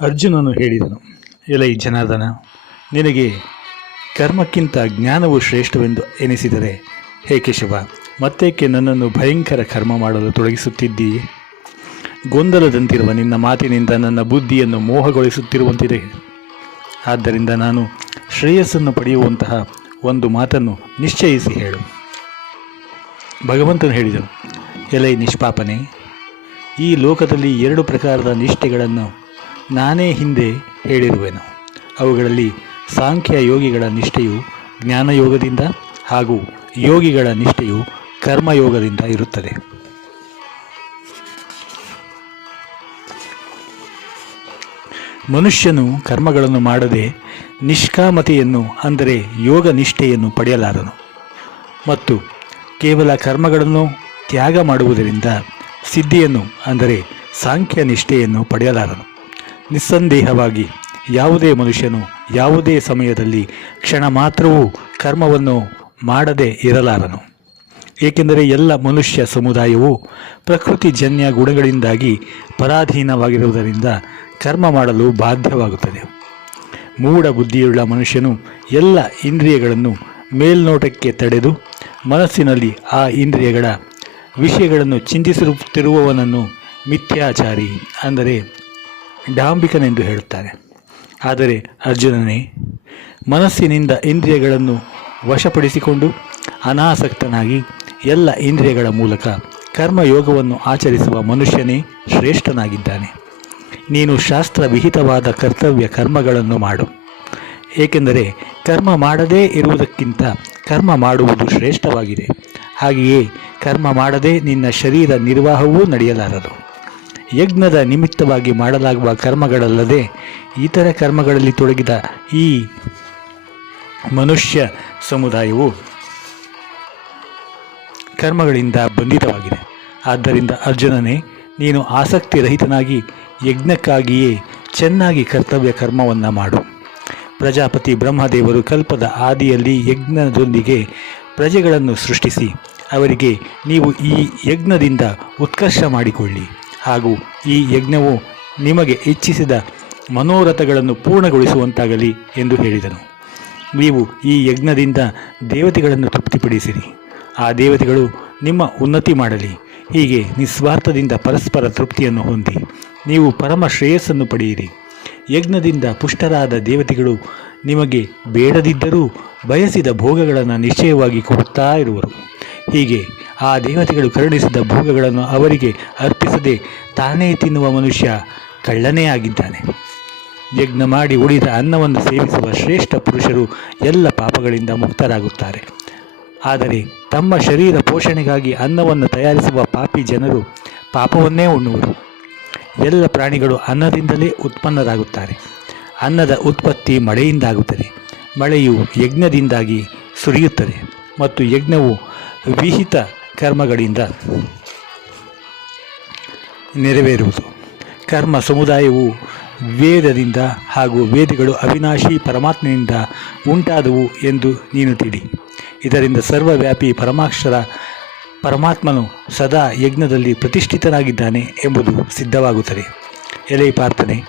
ಅರ್ಜುನನು ಹೇಳಿದನು, ಎಲೈ ಜನಾರ್ದನ, ನಿನಗೆ ಕರ್ಮಕ್ಕಿಂತ ಜ್ಞಾನವು ಶ್ರೇಷ್ಠವೆಂದು ಎನಿಸಿದರೆ ಹೇ ಕೇಶವ, ಮತ್ತೇಕೆ ನನ್ನನ್ನು ಭಯಂಕರ ಕರ್ಮ ಮಾಡಲು ತೊಡಗಿಸುತ್ತಿದ್ದೀಯೇ? ಗೊಂದಲದಂತಿರುವ ನಿನ್ನ ಮಾತಿನಿಂದ ನನ್ನ ಬುದ್ಧಿಯನ್ನು ಮೋಹಗೊಳಿಸುತ್ತಿರುವಂತಿದೆ. ಆದ್ದರಿಂದ ನಾನು ಶ್ರೇಯಸ್ಸನ್ನು ಪಡೆಯುವಂತಹ ಒಂದು ಮಾತನ್ನು ನಿಶ್ಚಯಿಸಿ ಹೇಳು. ಭಗವಂತನು ಹೇಳಿದನು, ಎಲೈ ನಿಷ್ಪಾಪನೆ, ಈ ಲೋಕದಲ್ಲಿ ಎರಡು ಪ್ರಕಾರದ ನಿಷ್ಠೆಗಳನ್ನು ನಾನೇ ಹಿಂದೆ ಹೇಳಿರುವೆನು. ಅವುಗಳಲ್ಲಿ ಸಾಂಖ್ಯ ಯೋಗಿಗಳ ನಿಷ್ಠೆಯು ಜ್ಞಾನಯೋಗದಿಂದ ಹಾಗೂ ಯೋಗಿಗಳ ನಿಷ್ಠೆಯು ಕರ್ಮಯೋಗದಿಂದ ಇರುತ್ತದೆ. ಮನುಷ್ಯನು ಕರ್ಮಗಳನ್ನು ಮಾಡದೆ ನಿಷ್ಕಾಮತೆಯನ್ನು ಅಂದರೆ ಯೋಗ ನಿಷ್ಠೆಯನ್ನು ಪಡೆಯಲಾರನು. ಮತ್ತು ಕೇವಲ ಕರ್ಮಗಳನ್ನು ತ್ಯಾಗ ಮಾಡುವುದರಿಂದ ಸಿದ್ಧಿಯನ್ನು ಅಂದರೆ ಸಾಂಖ್ಯ ನಿಷ್ಠೆಯನ್ನು ಪಡೆಯಲಾರನು. ನಿಸ್ಸಂದೇಹವಾಗಿ ಯಾವುದೇ ಮನುಷ್ಯನು ಯಾವುದೇ ಸಮಯದಲ್ಲಿ ಕ್ಷಣ ಮಾತ್ರವೂ ಕರ್ಮವನ್ನು ಮಾಡದೆ ಇರಲಾರನು. ಏಕೆಂದರೆ ಎಲ್ಲ ಮನುಷ್ಯ ಸಮುದಾಯವು ಪ್ರಕೃತಿ ಜನ್ಯ ಗುಣಗಳಿಂದಾಗಿ ಪರಾಧೀನವಾಗಿರುವುದರಿಂದ ಕರ್ಮ ಮಾಡಲು ಬಾಧ್ಯವಾಗುತ್ತದೆ. ಮೂಢ ಬುದ್ಧಿಯುಳ್ಳ ಮನುಷ್ಯನು ಎಲ್ಲ ಇಂದ್ರಿಯಗಳನ್ನು ಮೇಲ್ನೋಟಕ್ಕೆ ತಡೆದು ಮನಸ್ಸಿನಲ್ಲಿ ಆ ಇಂದ್ರಿಯಗಳ ವಿಷಯಗಳನ್ನು ಚಿಂತಿಸುತ್ತಿರುವವನನ್ನು ಮಿಥ್ಯಾಚಾರಿ ಅಂದರೆ ಡಾಂಬಿಕನೆಂದು ಹೇಳುತ್ತಾನೆ ಆದರೆ ಅರ್ಜುನನೇ, ಮನಸ್ಸಿನಿಂದ ಇಂದ್ರಿಯಗಳನ್ನು ವಶಪಡಿಸಿಕೊಂಡು ಅನಾಸಕ್ತನಾಗಿ ಎಲ್ಲ ಇಂದ್ರಿಯಗಳ ಮೂಲಕ ಕರ್ಮಯೋಗವನ್ನು ಆಚರಿಸುವ ಮನುಷ್ಯನೇ ಶ್ರೇಷ್ಠನಾಗಿದ್ದಾನೆ. ನೀನು ಶಾಸ್ತ್ರ ವಿಹಿತವಾದ ಕರ್ತವ್ಯ ಕರ್ಮಗಳನ್ನು ಮಾಡು. ಏಕೆಂದರೆ ಕರ್ಮ ಮಾಡದೇ ಇರುವುದಕ್ಕಿಂತ ಕರ್ಮ ಮಾಡುವುದು ಶ್ರೇಷ್ಠವಾಗಿದೆ. ಹಾಗೆಯೇ ಕರ್ಮ ಮಾಡದೆ ನಿನ್ನ ಶರೀರ ನಿರ್ವಾಹವೂ ನಡೆಯಲಾರದು. ಯಜ್ಞದ ನಿಮಿತ್ತವಾಗಿ ಮಾಡಲಾಗುವ ಕರ್ಮಗಳಲ್ಲದೆ ಇತರ ಕರ್ಮಗಳಲ್ಲಿ ತೊಡಗಿದ ಈ ಮನುಷ್ಯ ಸಮುದಾಯವು ಕರ್ಮಗಳಿಂದ ಬಂಧಿತವಾಗಿದೆ. ಆದ್ದರಿಂದ ಅರ್ಜುನನೇ, ನೀನು ಆಸಕ್ತಿ ರಹಿತನಾಗಿ ಯಜ್ಞಕ್ಕಾಗಿಯೇ ಚೆನ್ನಾಗಿ ಕರ್ತವ್ಯ ಕರ್ಮವನ್ನು ಮಾಡು. ಪ್ರಜಾಪತಿ ಬ್ರಹ್ಮದೇವರು ಕಲ್ಪದ ಆದಿಯಲ್ಲಿ ಯಜ್ಞದೊಂದಿಗೆ ಪ್ರಜೆಗಳನ್ನು ಸೃಷ್ಟಿಸಿ, ಅವರಿಗೆ ನೀವು ಈ ಯಜ್ಞದಿಂದ ಉತ್ಕರ್ಷ ಮಾಡಿಕೊಳ್ಳಿ. ಹಾಗೂ ಈ ಯಜ್ಞವು ನಿಮಗೆ ಇಚ್ಛಿಸಿದ ಮನೋರಥಗಳನ್ನು ಪೂರ್ಣಗೊಳಿಸುವಂತಾಗಲಿ ಎಂದು ಹೇಳಿದನು. ನೀವು ಈ ಯಜ್ಞದಿಂದ ದೇವತೆಗಳನ್ನು ತೃಪ್ತಿಪಡಿಸಿರಿ. ಆ ದೇವತೆಗಳು ನಿಮ್ಮ ಉನ್ನತಿ ಮಾಡಲಿ. ಹೀಗೆ ನಿಸ್ವಾರ್ಥದಿಂದ ಪರಸ್ಪರ ತೃಪ್ತಿಯನ್ನು ಹೊಂದಿ. ನೀವು ಪರಮ ಶ್ರೇಯಸ್ಸನ್ನು ಪಡೆಯಿರಿ. ಯಜ್ಞದಿಂದ ಪುಷ್ಟರಾದ ದೇವತೆಗಳು ನಿಮಗೆ ಬೇಡದಿದ್ದರೂ ಬಯಸಿದ ಭೋಗಗಳನ್ನು ನಿಶ್ಚಯವಾಗಿ ಕೊಡುತ್ತಾ ಇರುವರು. ಹೀಗೆ ಆ ದೇವತೆಗಳು ಕರುಣಿಸಿದ ಭೋಗಗಳನ್ನು ಅವರಿಗೆ ಅರ್ಪಿಸದೆ ತಾನೇ ತಿನ್ನುವ ಮನುಷ್ಯ ಕಳ್ಳನೇ ಆಗಿದ್ದಾನೆ. ಯಜ್ಞ ಮಾಡಿ ಉಳಿದ ಅನ್ನವನ್ನು ಸೇವಿಸುವ ಶ್ರೇಷ್ಠ ಪುರುಷರು ಎಲ್ಲ ಪಾಪಗಳಿಂದ ಮುಕ್ತರಾಗುತ್ತಾರೆ. ಆದರೆ ತಮ್ಮ ಶರೀರ ಪೋಷಣೆಗಾಗಿ ಅನ್ನವನ್ನು ತಯಾರಿಸುವ ಪಾಪಿ ಜನರು ಪಾಪವನ್ನೇ ಉಣ್ಣುವರು. ಎಲ್ಲ ಪ್ರಾಣಿಗಳು ಅನ್ನದಿಂದಲೇ ಉತ್ಪನ್ನರಾಗುತ್ತಾರೆ. ಅನ್ನದ ಉತ್ಪತ್ತಿ ಮಳೆಯಿಂದಾಗುತ್ತದೆ. ಮಳೆಯು ಯಜ್ಞದಿಂದಾಗಿ ಸುರಿಯುತ್ತದೆ ಮತ್ತು ಯಜ್ಞವು ವಿಹಿತ ಕರ್ಮಗಳಿಂದ ನೆರವೇರುವುದು. ಕರ್ಮ ಸಮುದಾಯವು ವೇದದಿಂದ ಹಾಗೂ ವೇದಗಳು ಅವಿನಾಶಿ ಪರಮಾತ್ಮನಿಂದ ಉಂಟಾದವು ಎಂದು ನೀನು ತಿಳಿ ಇದರಿಂದ ಸರ್ವವ್ಯಾಪಿ ಪರಮಾಕ್ಷರ ಪರಮಾತ್ಮನು ಸದಾ ಯಜ್ಞದಲ್ಲಿ ಪ್ರತಿಷ್ಠಿತನಾಗಿದ್ದಾನೆ ಎಂಬುದು ಸಿದ್ಧವಾಗುತ್ತದೆ. ಎಲೆ ಪಾರ್ಥನೆ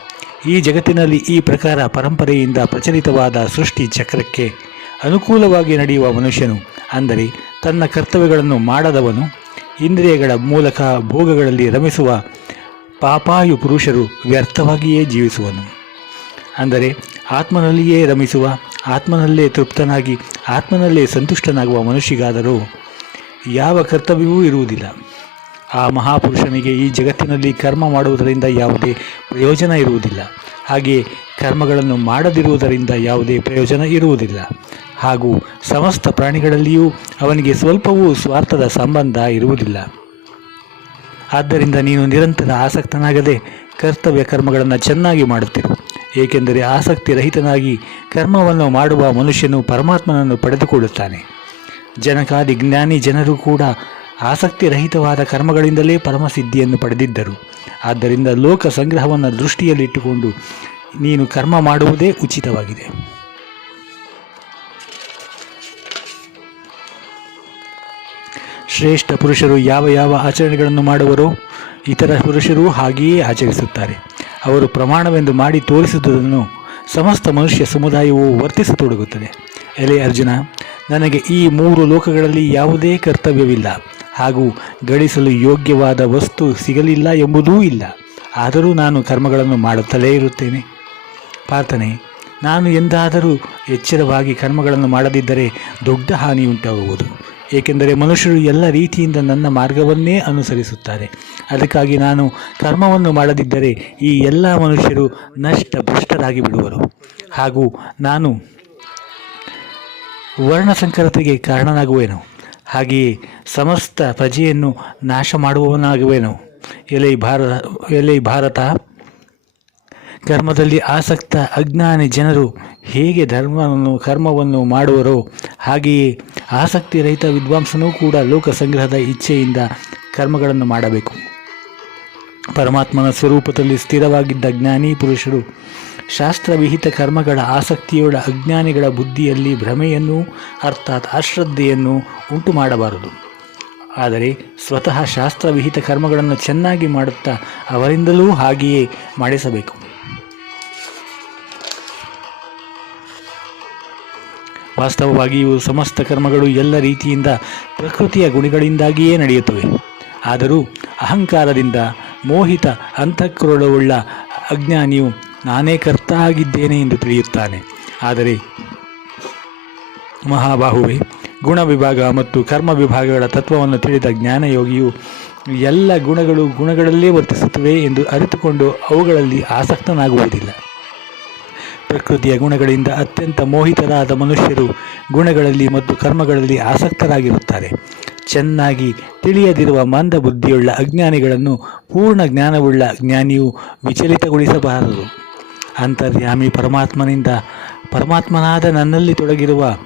ಈ ಜಗತ್ತಿನಲ್ಲಿ ಈ ಪ್ರಕಾರ ಪರಂಪರೆಯಿಂದ ಪ್ರಚಲಿತವಾದ ಸೃಷ್ಟಿ ಚಕ್ರಕ್ಕೆ ಅನುಕೂಲವಾಗಿ ನಡೆಯುವ ಮನುಷ್ಯನು, ಅಂದರೆ ತನ್ನ ಕರ್ತವ್ಯಗಳನ್ನು ಮಾಡದವನು, ಇಂದ್ರಿಯಗಳ ಮೂಲಕ ಭೋಗಗಳಲ್ಲಿ ರಮಿಸುವ ಪಾಪಾಯು ಪುರುಷರು ವ್ಯರ್ಥವಾಗಿಯೇ ಜೀವಿಸುವನು. ಅಂದರೆ ಆತ್ಮನಲ್ಲಿಯೇ ರಮಿಸುವ, ಆತ್ಮನಲ್ಲೇ ತೃಪ್ತನಾಗಿ, ಆತ್ಮನಲ್ಲೇ ಸಂತುಷ್ಟನಾಗುವ ಮನುಷ್ಯಗಾದರೂ ಯಾವ ಕರ್ತವ್ಯವೂ ಇರುವುದಿಲ್ಲ. ಆ ಮಹಾಪುರುಷನಿಗೆ ಈ ಜಗತ್ತಿನಲ್ಲಿ ಕರ್ಮ ಮಾಡುವುದರಿಂದ ಯಾವುದೇ ಪ್ರಯೋಜನ ಇರುವುದಿಲ್ಲ. ಹಾಗೆಯೇ ಕರ್ಮಗಳನ್ನು ಮಾಡದಿರುವುದರಿಂದ ಯಾವುದೇ ಪ್ರಯೋಜನ ಇರುವುದಿಲ್ಲ. ಹಾಗೂ ಸಮಸ್ತ ಪ್ರಾಣಿಗಳಲ್ಲಿಯೂ ಅವನಿಗೆ ಸ್ವಲ್ಪವೂ ಸ್ವಾರ್ಥದ ಸಂಬಂಧ ಇರುವುದಿಲ್ಲ. ಆದ್ದರಿಂದ ನೀನು ನಿರಂತರ ಆಸಕ್ತನಾಗದೆ ಕರ್ತವ್ಯ ಕರ್ಮಗಳನ್ನು ಚೆನ್ನಾಗಿ ಮಾಡುತ್ತಿರು. ಏಕೆಂದರೆ ಆಸಕ್ತಿ ರಹಿತನಾಗಿ ಕರ್ಮವನ್ನು ಮಾಡುವ ಮನುಷ್ಯನು ಪರಮಾತ್ಮನನ್ನು ಪಡೆದುಕೊಳ್ಳುತ್ತಾನೆ. ಜನಕಾದಿ ಜ್ಞಾನಿ ಜನರು ಕೂಡ ಆಸಕ್ತಿ ರಹಿತವಾದ ಕರ್ಮಗಳಿಂದಲೇ ಪರಮಸಿದ್ಧಿಯನ್ನು ಪಡೆದಿದ್ದರು. ಆದ್ದರಿಂದ ಲೋಕ ಸಂಗ್ರಹವನ್ನು ದೃಷ್ಟಿಯಲ್ಲಿಟ್ಟುಕೊಂಡು ನೀನು ಕರ್ಮ ಮಾಡುವುದೇ ಉಚಿತವಾಗಿದೆ. ಶ್ರೇಷ್ಠ ಪುರುಷರು ಯಾವ ಯಾವ ಆಚರಣೆಗಳನ್ನು ಮಾಡುವರೋ ಇತರ ಪುರುಷರು ಹಾಗೆಯೇ ಆಚರಿಸುತ್ತಾರೆ. ಅವರು ಪ್ರಮಾಣವೆಂದು ಮಾಡಿ ತೋರಿಸುವುದನ್ನು ಸಮಸ್ತ ಮನುಷ್ಯ ಸಮುದಾಯವು ವರ್ತಿಸತೊಡಗುತ್ತದೆ. ಎಲೆ ಅರ್ಜುನ, ನನಗೆ ಈ ಮೂರು ಲೋಕಗಳಲ್ಲಿ ಯಾವುದೇ ಕರ್ತವ್ಯವಿಲ್ಲ. ಹಾಗೂ ಗಳಿಸಲು ಯೋಗ್ಯವಾದ ವಸ್ತು ಸಿಗಲಿಲ್ಲ ಎಂಬುದೂ ಇಲ್ಲ. ಆದರೂ ನಾನು ಕರ್ಮಗಳನ್ನು ಮಾಡುತ್ತಲೇ ಇರುತ್ತೇನೆ. ಪ್ರಾರ್ಥನೆ ನಾನು ಎಂದಾದರೂ ಎಚ್ಚರವಾಗಿ ಕರ್ಮಗಳನ್ನು ಮಾಡದಿದ್ದರೆ ದೊಡ್ಡ ಹಾನಿ ಉಂಟಾಗುವುದು ಏಕೆಂದರೆ ಮನುಷ್ಯರು ಎಲ್ಲ ರೀತಿಯಿಂದ ನನ್ನ ಮಾರ್ಗವನ್ನೇ ಅನುಸರಿಸುತ್ತಾರೆ. ಅದಕ್ಕಾಗಿ ನಾನು ಕರ್ಮವನ್ನು ಮಾಡದಿದ್ದರೆ ಈ ಎಲ್ಲ ಮನುಷ್ಯರು ನಷ್ಟ ಭ್ರಷ್ಟರಾಗಿ ಬಿಡುವರು. ಹಾಗೂ ನಾನು ವರ್ಣಸಂಕರತೆಗೆ ಕಾರಣನಾಗುವೆನು. ಹಾಗೆಯೇ ಸಮಸ್ತ ಪ್ರಜೆಯನ್ನು ನಾಶ ಮಾಡುವವನಾಗುವೆನು ಎಲೆ ಭಾರತ ಎಲೆ ಭಾರತ, ಕರ್ಮದಲ್ಲಿ ಆಸಕ್ತ ಅಜ್ಞಾನಿ ಜನರು ಹೇಗೆ ಧರ್ಮವನ್ನು, ಕರ್ಮವನ್ನು ಮಾಡುವರೋ ಹಾಗೆಯೇ ಆಸಕ್ತಿ ರಹಿತ ವಿದ್ವಾಂಸನೂ ಕೂಡ ಲೋಕ ಸಂಗ್ರಹದ ಇಚ್ಛೆಯಿಂದ ಕರ್ಮಗಳನ್ನು ಮಾಡಬೇಕು. ಪರಮಾತ್ಮನ ಸ್ವರೂಪದಲ್ಲಿ ಸ್ಥಿರವಾಗಿದ್ದ ಜ್ಞಾನಿ ಪುರುಷರು ಶಾಸ್ತ್ರವಿಹಿತ ಕರ್ಮಗಳ ಆಸಕ್ತಿಯುಳ್ಳ ಅಜ್ಞಾನಿಗಳ ಬುದ್ಧಿಯಲ್ಲಿ ಭ್ರಮೆಯನ್ನು, ಅರ್ಥಾತ್ ಅಶ್ರದ್ಧೆಯನ್ನು ಉಂಟು ಮಾಡಬಾರದು. ಆದರೆ ಸ್ವತಃ ಶಾಸ್ತ್ರವಿಹಿತ ಕರ್ಮಗಳನ್ನು ಚೆನ್ನಾಗಿ ಮಾಡುತ್ತಾ ಅವರಿಂದಲೂ ಹಾಗೆಯೇ ಮಾಡಿಸಬೇಕು. ವಾಸ್ತವವಾಗಿ ಇವು ಸಮಸ್ತ ಕರ್ಮಗಳು ಎಲ್ಲ ರೀತಿಯಿಂದ ಪ್ರಕೃತಿಯ ಗುಣಗಳಿಂದಾಗಿಯೇ ನಡೆಯುತ್ತವೆ. ಆದರೂ ಅಹಂಕಾರದಿಂದ ಮೋಹಿತ ಅಂತಃಕ್ರೋಳವುಳ್ಳ ಅಜ್ಞಾನಿಯು ನಾನೇ ಕರ್ತ ಆಗಿದ್ದೇನೆ ಎಂದು ತಿಳಿಯುತ್ತಾನೆ. ಆದರೆ ಮಹಾಬಾಹುವೆ, ಗುಣ ವಿಭಾಗ ಮತ್ತು ಕರ್ಮ ವಿಭಾಗಗಳ ತತ್ವವನ್ನು ತಿಳಿದ ಜ್ಞಾನಯೋಗಿಯು ಎಲ್ಲ ಗುಣಗಳು ಗುಣಗಳಲ್ಲೇ ವರ್ತಿಸುತ್ತವೆ ಎಂದು ಅರಿತುಕೊಂಡು ಅವುಗಳಲ್ಲಿ ಆಸಕ್ತನಾಗುವುದಿಲ್ಲ. ಪ್ರಕೃತಿಯ ಗುಣಗಳಿಂದ ಅತ್ಯಂತ ಮೋಹಿತರಾದ ಮನುಷ್ಯರು ಗುಣಗಳಲ್ಲಿ ಮತ್ತು ಕರ್ಮಗಳಲ್ಲಿ ಆಸಕ್ತರಾಗಿರುತ್ತಾರೆ. ಚೆನ್ನಾಗಿ ತಿಳಿಯದಿರುವ ಮಂದ ಬುದ್ಧಿಯುಳ್ಳ ಅಜ್ಞಾನಿಗಳನ್ನು ಪೂರ್ಣ ಜ್ಞಾನವುಳ್ಳ ಜ್ಞಾನಿಯು ವಿಚಲಿತಗೊಳಿಸಬಾರದು. ಅಂತರ್ಯಾಮಿ ಪರಮಾತ್ಮನಿಂದ ಪರಮಾತ್ಮನಾದ ನನ್ನಲ್ಲಿ ತೊಡಗಿರುವ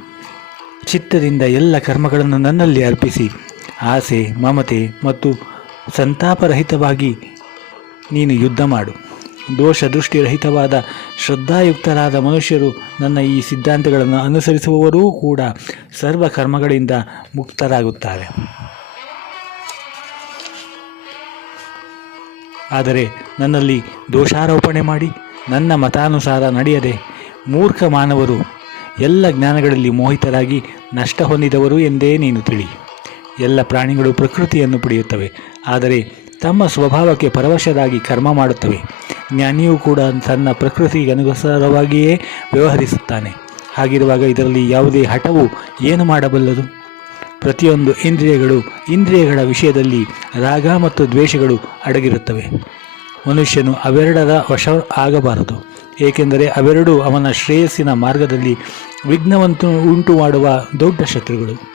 ಚಿತ್ತದಿಂದ ಎಲ್ಲ ಕರ್ಮಗಳನ್ನು ನನ್ನಲ್ಲಿ ಅರ್ಪಿಸಿ, ಆಸೆ, ಮಮತೆ ಮತ್ತು ಸಂತಾಪರಹಿತವಾಗಿ ನೀನು ಯುದ್ಧ ಮಾಡು. ದೋಷ ದೃಷ್ಟಿರಹಿತವಾದ ಶ್ರದ್ಧಾಯುಕ್ತರಾದ ಮನುಷ್ಯರು ನನ್ನ ಈ ಸಿದ್ಧಾಂತಗಳನ್ನು ಅನುಸರಿಸುವವರೂ ಕೂಡ ಸರ್ವ ಕರ್ಮಗಳಿಂದ ಮುಕ್ತರಾಗುತ್ತಾರೆ. ಆದರೆ ನನ್ನಲ್ಲಿ ದೋಷಾರೋಪಣೆ ಮಾಡಿ, ನನ್ನ ಮತಾನುಸಾರ ನಡೆಯದೆ ಮೂರ್ಖ ಮಾನವರು ಎಲ್ಲ ಜ್ಞಾನಗಳಲ್ಲಿ ಮೋಹಿತರಾಗಿ ನಷ್ಟ ಹೊಂದಿದವರು ಎಂದೇ ನೀನು ತಿಳಿ. ಎಲ್ಲ ಪ್ರಾಣಿಗಳು ಪ್ರಕೃತಿಯನ್ನು ಪಡೆಯುತ್ತವೆ, ಆದರೆ ತಮ್ಮ ಸ್ವಭಾವಕ್ಕೆ ಪರವಶರಾಗಿ ಕರ್ಮ ಮಾಡುತ್ತವೆ. ಜ್ಞಾನಿಯೂ ಕೂಡ ತನ್ನ ಪ್ರಕೃತಿಗೆ ಅನುಸಾರವಾಗಿಯೇ ವ್ಯವಹರಿಸುತ್ತಾನೆ. ಹಾಗಿರುವಾಗ ಇದರಲ್ಲಿ ಯಾವುದೇ ಹಠವು ಏನು ಮಾಡಬಲ್ಲದು? ಪ್ರತಿಯೊಂದು ಇಂದ್ರಿಯಗಳು ಇಂದ್ರಿಯಗಳ ವಿಷಯದಲ್ಲಿ ರಾಗ ಮತ್ತು ದ್ವೇಷಗಳು ಅಡಗಿರುತ್ತವೆ. ಮನುಷ್ಯನು ಅವೆರಡರ ವಶ ಆಗಬಾರದು, ಏಕೆಂದರೆ ಅವೆರಡೂ ಅವನ ಶ್ರೇಯಸ್ಸಿನ ಮಾರ್ಗದಲ್ಲಿ ವಿಘ್ನವಂತು ಉಂಟು ಮಾಡುವ ದೊಡ್ಡ ಶತ್ರುಗಳು.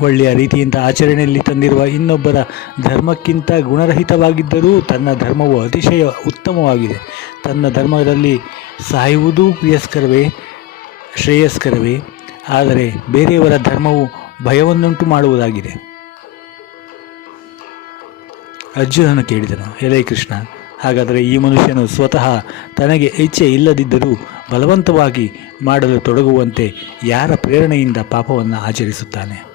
ಒಳ್ಳೆಯ ರೀತಿಯಿಂದ ಆಚರಣೆಯಲ್ಲಿ ತಂದಿರುವ ಇನ್ನೊಬ್ಬರ ಧರ್ಮಕ್ಕಿಂತ ಗುಣರಹಿತವಾಗಿದ್ದರೂ ತನ್ನ ಧರ್ಮವು ಅತಿಶಯ ಉತ್ತಮವಾಗಿದೆ. ತನ್ನ ಧರ್ಮದಲ್ಲಿ ಸಾಯುವುದೂ ಪ್ರಿಯಸ್ಕರವೇ, ಶ್ರೇಯಸ್ಕರವೇ, ಆದರೆ ಬೇರೆಯವರ ಧರ್ಮವು ಭಯವನ್ನುಂಟು ಮಾಡುವುದಾಗಿದೆ. ಅರ್ಜುನನು ಕೇಳಿದನು, ಎಲೈ ಕೃಷ್ಣ, ಹಾಗಾದರೆ ಈ ಮನುಷ್ಯನು ಸ್ವತಃ ತನಗೆ ಇಚ್ಛೆ ಇಲ್ಲದಿದ್ದರೂ ಬಲವಂತವಾಗಿ ಮಾಡಲು ತೊಡಗುವಂತೆ ಯಾರ ಪ್ರೇರಣೆಯಿಂದ ಪಾಪವನ್ನು ಆಚರಿಸುತ್ತಾನೆ?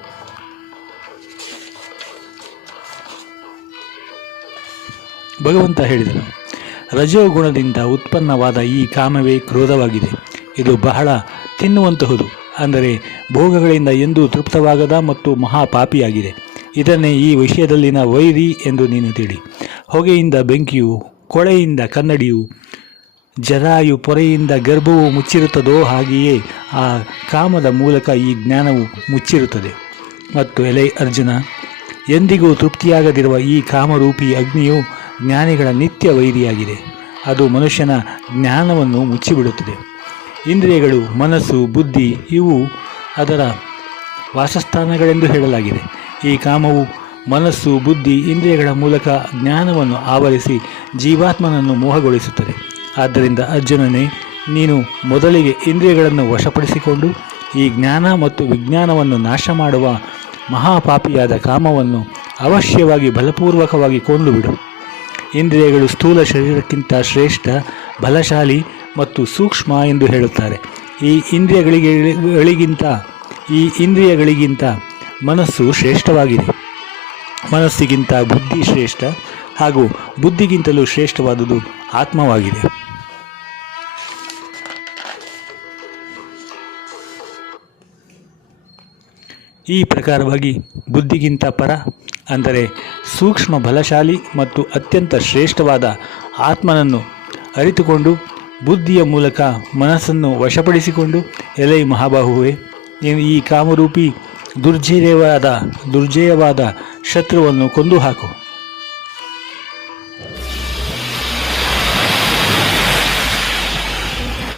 ಭಗವಂತ ಹೇಳಿದನು, ರಜೋಗುಣದಿಂದ ಉತ್ಪನ್ನವಾದ ಈ ಕಾಮವೇ ಕ್ರೋಧವಾಗಿದೆ. ಇದು ಬಹಳ ತಿನ್ನುವಂತಹುದು, ಅಂದರೆ ಭೋಗಗಳಿಂದ ಎಂದೂ ತೃಪ್ತವಾಗದ ಮತ್ತು ಮಹಾಪಾಪಿಯಾಗಿದೆ. ಇದನ್ನೇ ಈ ವಿಷಯದಲ್ಲಿನ ವೈರಿ ಎಂದು ನೀನು ತಿಳಿ. ಹೊಗೆಯಿಂದ ಬೆಂಕಿಯು, ಕೊಳೆಯಿಂದ ಕನ್ನಡಿಯು, ಜರಾಯು ಪೊರೆಯಿಂದ ಗರ್ಭವು ಮುಚ್ಚಿರುತ್ತದೋ ಹಾಗೆಯೇ ಆ ಕಾಮದ ಮೂಲಕ ಈ ಜ್ಞಾನವು ಮುಚ್ಚಿರುತ್ತದೆ. ಮತ್ತು ಎಲೆ ಅರ್ಜುನ, ಎಂದಿಗೂ ತೃಪ್ತಿಯಾಗದಿರುವ ಈ ಕಾಮರೂಪಿ ಅಗ್ನಿಯು ಜ್ಞಾನಿಗಳ ನಿತ್ಯ ವೈರಿಯಾಗಿದೆ. ಅದು ಮನುಷ್ಯನ ಜ್ಞಾನವನ್ನು ಮುಚ್ಚಿಬಿಡುತ್ತದೆ. ಇಂದ್ರಿಯಗಳು, ಮನಸ್ಸು, ಬುದ್ಧಿ ಇವು ಅದರ ವಾಸಸ್ಥಾನಗಳೆಂದು ಹೇಳಲಾಗಿದೆ. ಈ ಕಾಮವು ಮನಸ್ಸು, ಬುದ್ಧಿ, ಇಂದ್ರಿಯಗಳ ಮೂಲಕ ಜ್ಞಾನವನ್ನು ಆವರಿಸಿ ಜೀವಾತ್ಮನನ್ನು ಮೋಹಗೊಳಿಸುತ್ತದೆ. ಆದ್ದರಿಂದ ಅರ್ಜುನನೇ, ನೀನು ಮೊದಲಿಗೆ ಇಂದ್ರಿಯಗಳನ್ನು ವಶಪಡಿಸಿಕೊಂಡು ಈ ಜ್ಞಾನ ಮತ್ತು ವಿಜ್ಞಾನವನ್ನು ನಾಶ ಮಾಡುವ ಮಹಾಪಾಪಿಯಾದ ಕಾಮವನ್ನು ಅವಶ್ಯವಾಗಿ, ಬಲಪೂರ್ವಕವಾಗಿ ಕೊಂದುಬಿಡು ಇಂದ್ರಿಯಗಳು ಸ್ಥೂಲ ಶರೀರಕ್ಕಿಂತ ಶ್ರೇಷ್ಠ, ಬಲಶಾಲಿ ಮತ್ತು ಸೂಕ್ಷ್ಮ ಎಂದು ಹೇಳುತ್ತಾರೆ. ಈ ಇಂದ್ರಿಯಗಳಿಗೆ ಗಳಿಗಿಂತ, ಈ ಇಂದ್ರಿಯಗಳಿಗಿಂತ ಮನಸ್ಸು ಶ್ರೇಷ್ಠವಾಗಿದೆ. ಮನಸ್ಸಿಗಿಂತ ಬುದ್ಧಿ ಶ್ರೇಷ್ಠ ಹಾಗೂ ಬುದ್ಧಿಗಿಂತಲೂ ಶ್ರೇಷ್ಠವಾದುದು ಆತ್ಮವಾಗಿದೆ. ಈ ಪ್ರಕಾರವಾಗಿ ಬುದ್ಧಿಗಿಂತ ಪರ ಅಂದರೆ ಸೂಕ್ಷ್ಮ ಬಲಶಾಲಿ ಮತ್ತು ಅತ್ಯಂತ ಶ್ರೇಷ್ಠವಾದ ಆತ್ಮನನ್ನು ಅರಿತುಕೊಂಡು ಬುದ್ಧಿಯ ಮೂಲಕ ಮನಸ್ಸನ್ನು ವಶಪಡಿಸಿಕೊಂಡು ಎಲೆ ಮಹಾಬಾಹುವೆ ಈ ಕಾಮರೂಪಿ ದುರ್ಜೇಯವಾದ ದುರ್ಜೇಯವಾದ ಶತ್ರುವನ್ನು ಕೊಂದು ಹಾಕು.